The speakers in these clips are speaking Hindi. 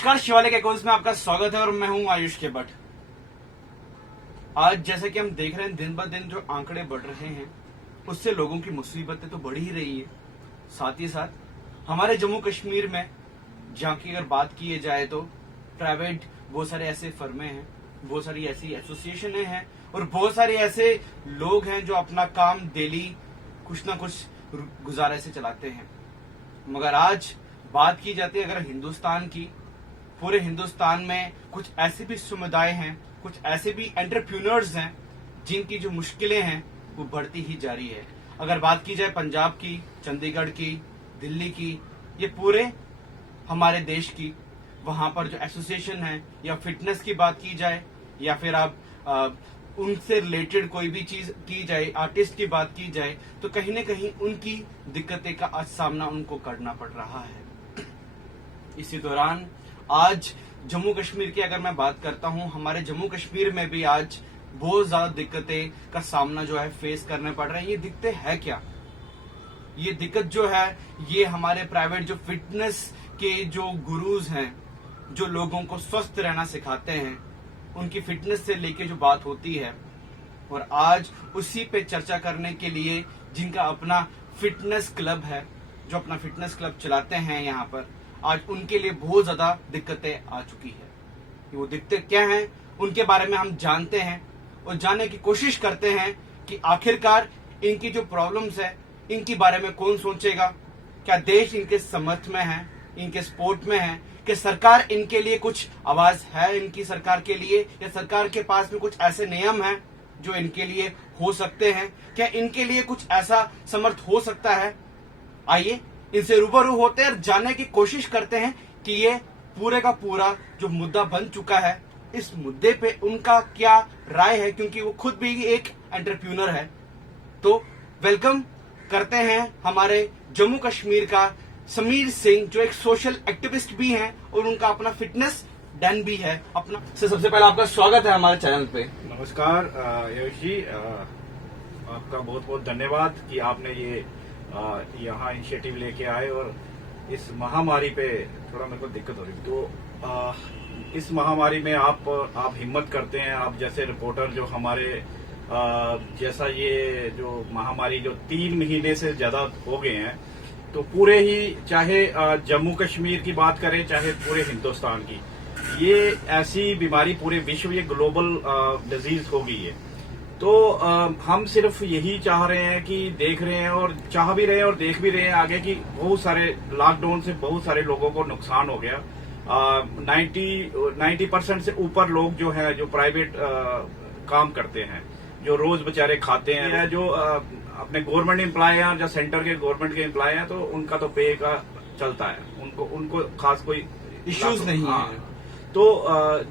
नमस्कार, शिवालय के कोर्स में आपका स्वागत है और मैं हूं आयुष के भट्ट। आज जैसे कि हम देख रहे हैं दिन ब दिन जो आंकड़े बढ़ रहे हैं उससे लोगों की मुसीबतें तो बढ़ ही रही है। साथ ही साथ हमारे जम्मू कश्मीर में जहाँ की अगर बात की जाए तो प्राइवेट बहुत सारे ऐसे फर्में हैं, बहुत सारी ऐसी एसोसिएशन हैं और बहुत सारे ऐसे लोग हैं जो अपना काम डेली कुछ ना कुछ गुजारे से चलाते हैं। मगर आज बात की जाती है अगर हिंदुस्तान की, पूरे हिंदुस्तान में कुछ ऐसे भी समुदाय हैं, कुछ ऐसे भी एंटरप्रेन्योर्स हैं जिनकी जो मुश्किलें हैं वो बढ़ती ही जा रही है। अगर बात की जाए पंजाब की, चंडीगढ़ की, दिल्ली की, ये पूरे हमारे देश की, वहां पर जो एसोसिएशन है या फिटनेस की बात की जाए या फिर आप उनसे रिलेटेड कोई भी चीज की जाए, आर्टिस्ट की बात की जाए, तो कहीं ना कहीं उनकी दिक्कतें का आज सामना उनको करना पड़ रहा है। इसी दौरान आज जम्मू कश्मीर की अगर मैं बात करता हूं, हमारे जम्मू कश्मीर में भी आज बहुत ज्यादा दिक्कतें का सामना जो है फेस करने पड़ रहे हैं। ये दिक्कतें है क्या? ये दिक्कत जो है ये हमारे प्राइवेट जो फिटनेस के जो गुरुज हैं, जो लोगों को स्वस्थ रहना सिखाते हैं, उनकी फिटनेस से लेके जो बात होती है, और आज उसी पे चर्चा करने के लिए जिनका अपना फिटनेस क्लब है, जो अपना फिटनेस क्लब चलाते हैं यहाँ पर, आज उनके लिए बहुत ज्यादा दिक्कतें आ चुकी है। वो दिक्कतें क्या हैं उनके बारे में हम जानते हैं और जानने की कोशिश करते हैं कि आखिरकार इनकी जो प्रॉब्लम्स है इनके बारे में कौन सोचेगा। क्या देश इनके समर्थ में है, इनके सपोर्ट में है? कि सरकार इनके लिए कुछ आवाज है इनकी सरकार के लिए, या सरकार के पास में कुछ ऐसे नियम हैं जो इनके लिए हो सकते हैं? क्या इनके लिए कुछ ऐसा समर्थ हो सकता है? आइए इनसे रूबरू होते हैं और जानने की कोशिश करते हैं कि ये पूरे का पूरा जो मुद्दा बन चुका है, इस मुद्दे पे उनका क्या राय है, क्योंकि वो खुद भी एक एंटरप्रेन्योर है। तो वेलकम करते हैं हमारे जम्मू कश्मीर का समीर सिंह, जो एक सोशल एक्टिविस्ट भी हैं और उनका अपना फिटनेस डन भी है अपना। सबसे पहले आपका स्वागत है हमारे चैनल पे। नमस्कार आयुष जी, आपका बहुत बहुत धन्यवाद कि आपने ये यहाँ इनिशिएटिव लेके आए और इस महामारी पे थोड़ा मेरे को दिक्कत हो रही थी, तो इस महामारी में आप हिम्मत करते हैं। आप जैसे रिपोर्टर जो हमारे जैसा ये जो महामारी जो 3 महीने से ज्यादा हो गए हैं, तो पूरे ही चाहे जम्मू कश्मीर की बात करें चाहे पूरे हिंदुस्तान की, ये ऐसी बीमारी पूरे विश्व, ये ग्लोबल डिजीज हो गई है। तो हम सिर्फ यही चाह रहे हैं कि देख रहे हैं और चाह भी रहे हैं और देख भी रहे हैं आगे कि बहुत सारे लॉकडाउन से बहुत सारे लोगों को नुकसान हो गया। 90% से ऊपर लोग जो है जो प्राइवेट काम करते हैं, जो रोज बेचारे खाते हैं, जो अपने गवर्नमेंट एम्प्लॉय हैं और जो सेंटर के गवर्नमेंट के एम्प्लॉय हैं, तो उनका तो पे का चलता है, उनको खास कोई इश्यूज नहीं है। तो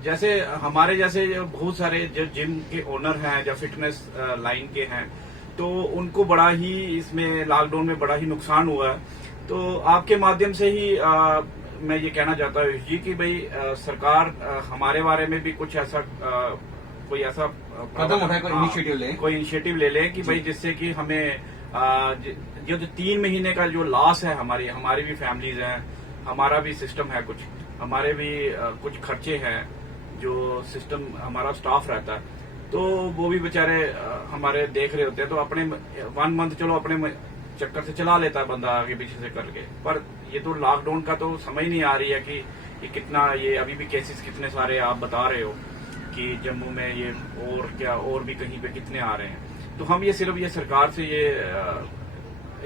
जैसे हमारे जैसे बहुत सारे जो जिम के ओनर हैं, जो फिटनेस लाइन के हैं, तो उनको बड़ा ही इसमें लॉकडाउन में बड़ा ही नुकसान हुआ है। तो आपके माध्यम से ही मैं ये कहना चाहता हूँ जी कि भाई सरकार हमारे बारे में भी कुछ ऐसा कोई ऐसा कदम उठाए, कोई इनिशिएटिव ले ले कि भाई जिससे कि हमें जो 3 महीने का जो लॉस है, हमारी भी फैमिलीज हैं, हमारा भी सिस्टम है, कुछ हमारे भी कुछ खर्चे हैं, जो सिस्टम हमारा स्टाफ रहता है, तो वो भी बेचारे हमारे देख रहे होते हैं। तो अपने 1 मंथ चलो अपने चक्कर से चला लेता है बंदा आगे पीछे से करके, पर ये तो लॉकडाउन का तो समझ नहीं आ रही है कि ये कितना, ये अभी भी केसेस कितने सारे आप बता रहे हो कि जम्मू में ये और क्या और भी कहीं पे कितने आ रहे हैं। तो हम ये सिर्फ ये सरकार से ये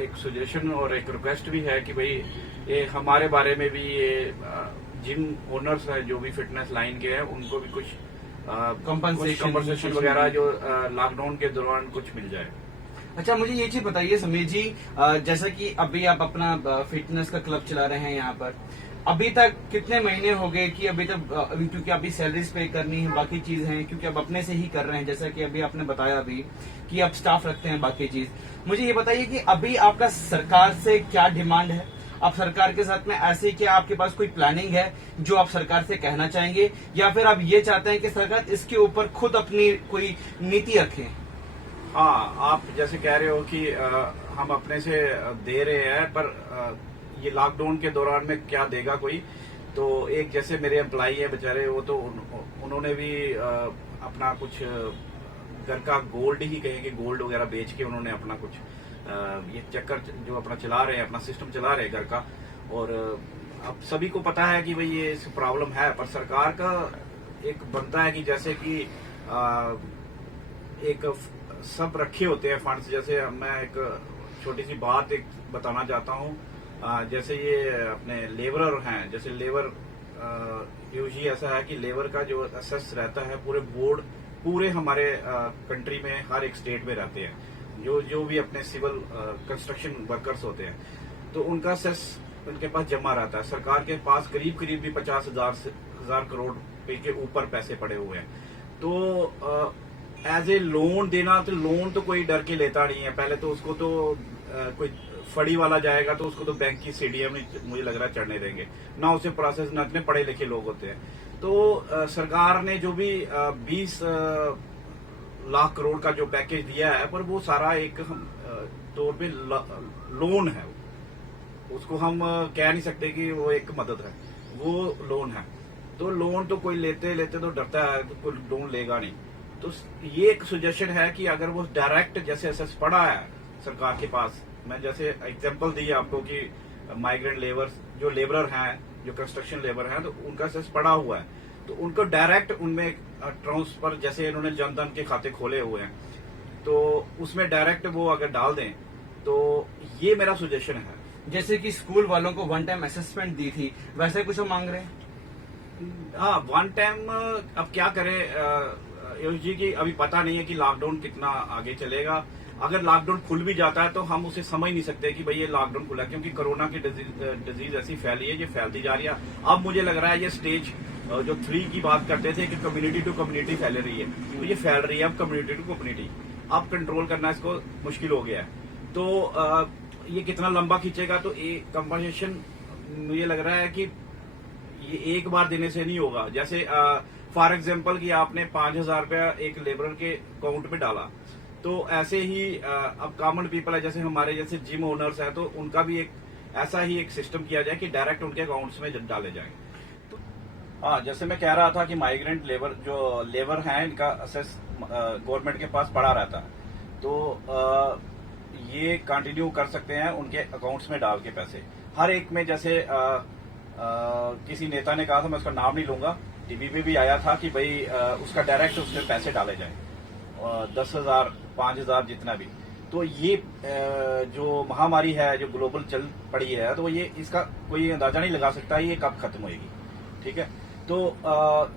एक सजेशन और एक रिक्वेस्ट भी है कि भाई ये हमारे बारे में भी ये जिम ओनर्स है जो भी फिटनेस लाइन के हैं, उनको भी कुछ कंपनसेशन वगैरह जो लॉकडाउन के दौरान कुछ मिल जाए। अच्छा, मुझे ये चीज बताइए समीर जी, जैसा कि अभी आप अपना फिटनेस का क्लब चला रहे हैं यहाँ पर, अभी तक कितने महीने हो गए कि अभी तक, क्योंकि अभी सैलरीज पे करनी है, बाकी चीज है, क्योंकि आप अपने से ही कर रहे हैं, जैसा कि अभी आपने बताया अभी कि आप स्टाफ रखते हैं, बाकी चीज। मुझे ये बताइए कि अभी आपका सरकार से क्या डिमांड है? आप सरकार के साथ में ऐसे क्या आपके पास कोई प्लानिंग है जो आप सरकार से कहना चाहेंगे, या फिर आप ये चाहते हैं कि सरकार इसके ऊपर खुद अपनी कोई नीति रखे? हाँ, आप जैसे कह रहे हो कि हम अपने से दे रहे हैं, पर ये लॉकडाउन के दौरान में क्या देगा कोई, तो एक जैसे मेरे एम्प्लॉई है बेचारे, वो तो उन्होंने भी अपना कुछ घर का गोल्ड ही कहेंगे, गोल्ड वगैरह बेच के उन्होंने अपना कुछ ये चक्कर जो अपना चला रहे हैं, अपना सिस्टम चला रहे हैं घर का। और अब सभी को पता है कि भाई ये इस प्रॉब्लम है, पर सरकार का एक बनता है कि जैसे कि एक सब रखे होते हैं फंड्स। जैसे मैं एक छोटी सी बात एक बताना चाहता हूँ। जैसे ये अपने लेबरर हैं, जैसे लेबर यूजली ऐसा है कि लेबर का जो असेस रहता है पूरे बोर्ड, पूरे हमारे कंट्री में हर एक स्टेट में रहते हैं जो भी अपने सिविल कंस्ट्रक्शन वर्कर्स होते हैं, तो उनका असेस उनके पास जमा रहता है। सरकार के पास करीब करीब भी 50,000 करोड़ के ऊपर पैसे पड़े हुए हैं। तो एज ए लोन देना, तो लोन तो कोई डर के लेता नहीं है। पहले तो उसको तो कोई फड़ी वाला जाएगा तो उसको तो बैंक की सीढ़ियां में मुझे लग रहा है चढ़ने देंगे ना, उसे प्रोसेस न, इतने पढ़े लिखे लोग होते हैं। तो सरकार ने जो भी 20 लाख करोड़ का जो पैकेज दिया है, पर वो सारा एक तौर पे लोन है, उसको हम कह नहीं सकते कि वो एक मदद है, वो लोन है। तो लोन तो कोई लेते तो डरता है, तो कोई लोन लेगा नहीं। तो ये एक सजेशन है कि अगर वो डायरेक्ट जैसे असेस पड़ा है सरकार के पास, मैं जैसे एग्जांपल दी आपको कि माइग्रेंट लेबर जो लेबरर हैं, जो कंस्ट्रक्शन लेबर हैं, तो उनका असेस पड़ा हुआ है, तो उनको डायरेक्ट उनमें ट्रांसफर, जैसे इन्होंने जनधन के खाते खोले हुए हैं, तो उसमें डायरेक्ट वो अगर डाल दें, तो ये मेरा सजेशन है। जैसे कि स्कूल वालों को वन टाइम असेसमेंट दी थी, वैसे कुछ हम मांग रहे हैं। हाँ, वन टाइम अब क्या करें जी की अभी पता नहीं है कि लॉकडाउन कितना आगे चलेगा। अगर लॉकडाउन खुल भी जाता है तो हम उसे समझ नहीं सकते कि भाई ये लॉकडाउन खुला, क्योंकि कोरोना की डिजीज ऐसी फैली है, ये फैलती जा रही है। अब मुझे लग रहा है ये स्टेज जो 3 की बात करते थे कि कम्युनिटी टू कम्युनिटी फैल रही है, तो ये फैल रही है अब कम्युनिटी टू कम्युनिटी। अब कंट्रोल करना इसको मुश्किल हो गया है। तो ये कितना लंबा खींचेगा, तो ये कंपनसेशन मुझे लग रहा है कि ये एक बार देने से नहीं होगा। जैसे फॉर एग्जाम्पल कि आपने 5,000 रुपया एक लेबरर के अकाउंट में डाला, तो ऐसे ही अब कॉमन पीपल है, जैसे हमारे जैसे जिम ओनर्स है, तो उनका भी एक ऐसा ही एक सिस्टम किया जाए कि डायरेक्ट उनके अकाउंट्स में डाले जाए। तो हाँ, जैसे मैं कह रहा था कि माइग्रेंट लेबर जो लेबर हैं, इनका असेस गवर्नमेंट के पास पड़ा रहता है, तो ये कंटिन्यू कर सकते हैं उनके अकाउंट्स में डाल के पैसे हर एक में। जैसे किसी नेता ने कहा था, मैं उसका नाम नहीं लूंगा, टीवी पे भी आया था कि भाई उसका डायरेक्ट उसमें पैसे डाले जाएं, 10,000 5,000 जितना भी। तो ये जो महामारी है जो ग्लोबल चल पड़ी है, तो ये इसका कोई अंदाजा नहीं लगा सकता ये कब खत्म होगी। ठीक है, तो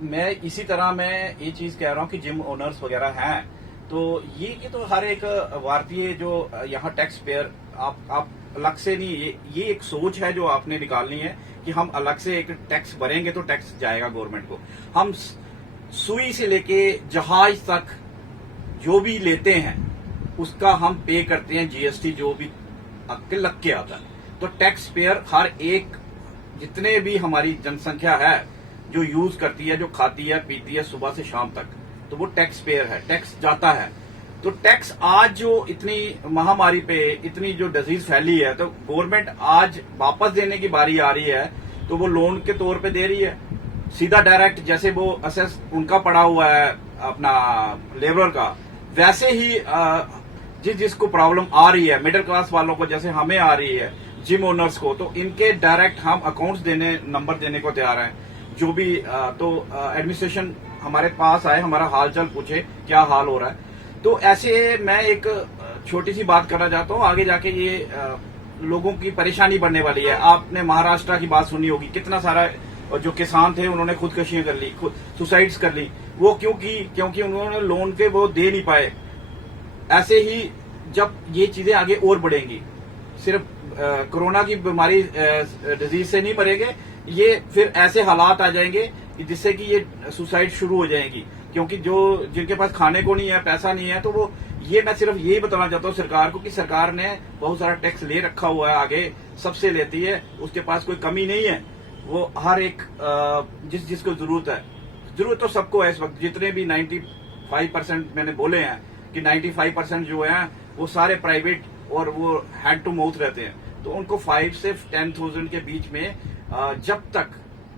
मैं इसी तरह मैं ये चीज कह रहा हूँ कि जिम ओनर्स वगैरह हैं, तो ये तो हर एक भारतीय जो यहाँ टैक्स पेयर, आप अलग से नहीं, ये एक सोच है जो आपने निकालनी है कि हम अलग से एक टैक्स भरेंगे तो टैक्स जाएगा गवर्नमेंट को। हम सुई से लेके जहाज तक जो भी लेते हैं उसका हम पे करते हैं जीएसटी, जो भी लग के आता है। तो टैक्स पेयर हर एक, जितने भी हमारी जनसंख्या है जो यूज करती है, जो खाती है पीती है सुबह से शाम तक, तो वो टैक्स पेयर है, टैक्स जाता है। तो टैक्स आज जो इतनी महामारी पे इतनी जो डिजीज फैली है, तो गवर्नमेंट आज वापस देने की बारी आ रही है, तो वो लोन के तौर पे दे रही है सीधा डायरेक्ट। जैसे वो असेस उनका पड़ा हुआ है अपना लेबर का, वैसे ही जिसको प्रॉब्लम आ रही है मिडिल क्लास वालों को, जैसे हमें आ रही है जिम ओनर्स को, तो इनके डायरेक्ट हम अकाउंट्स देने, नंबर देने को तैयार हैं। जो भी तो एडमिनिस्ट्रेशन हमारे पास आए, हमारा हाल चाल पूछे क्या हाल हो रहा है। तो ऐसे मैं एक छोटी सी बात करना चाहता हूँ, आगे जाके ये लोगों की परेशानी बढ़ने वाली है। आपने महाराष्ट्र की बात सुनी होगी, कितना सारा जो किसान थे उन्होंने खुदकशियां कर ली, सुसाइड्स कर ली। वो क्योंकि उन्होंने लोन के वो दे नहीं पाए। ऐसे ही जब ये चीजें आगे और बढ़ेंगी, सिर्फ कोरोना की बीमारी डिजीज से नहीं मरेंगे, ये फिर ऐसे हालात आ जाएंगे जिससे कि ये सुसाइड शुरू हो जाएगी। क्योंकि जिनके पास खाने को नहीं है, पैसा नहीं है, तो वो, ये मैं सिर्फ यही बताना चाहता हूँ सरकार को कि सरकार ने बहुत सारा टैक्स ले रखा हुआ है, आगे सबसे लेती है, उसके पास कोई कमी नहीं है। वो हर एक जिसको जरूरत तो सबको है इस वक्त। जितने भी 95% मैंने बोले हैं कि 95% जो है वो सारे प्राइवेट और वो हैंड टू माउथ रहते हैं, तो उनको 5 से 10,000 के बीच में जब तक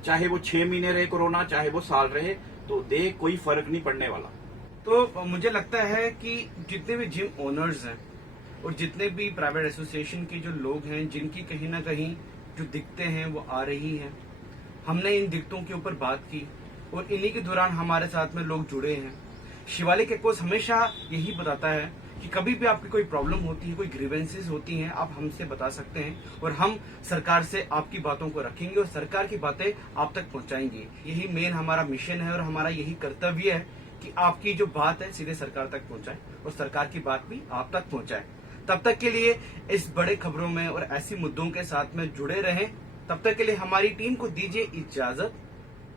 चाहे वो 6 महीने रहे कोरोना, चाहे वो साल रहे, तो दे कोई फर्क नहीं पड़ने वाला। तो मुझे लगता है कि जितने भी जिम ओनर्स हैं और जितने भी प्राइवेट एसोसिएशन के जो लोग हैं, जिनकी कहीं ना कहीं जो दिक्कतें हैं वो आ रही हैं, हमने इन दिक्कतों के ऊपर बात की और इन्हीं के दौरान हमारे साथ में लोग जुड़े हैं। शिवालिक एक्कोस हमेशा यही बताता है कि कभी भी आपकी कोई प्रॉब्लम होती है, कोई ग्रीवेंसेस होती हैं, आप हमसे बता सकते हैं और हम सरकार से आपकी बातों को रखेंगे और सरकार की बातें आप तक पहुंचाएंगे। यही मेन हमारा मिशन है और हमारा यही कर्तव्य है कि आपकी जो बात है सीधे सरकार तक पहुंचाए और सरकार की बात भी आप तक पहुंचाए। तब तक के लिए इस बड़े खबरों में और ऐसी मुद्दों के साथ में जुड़े रहें। तब तक के लिए हमारी टीम को दीजिए इजाजत।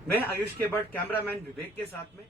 मैं आयुष के भट्ट, कैमरामैन विवेक के साथ में।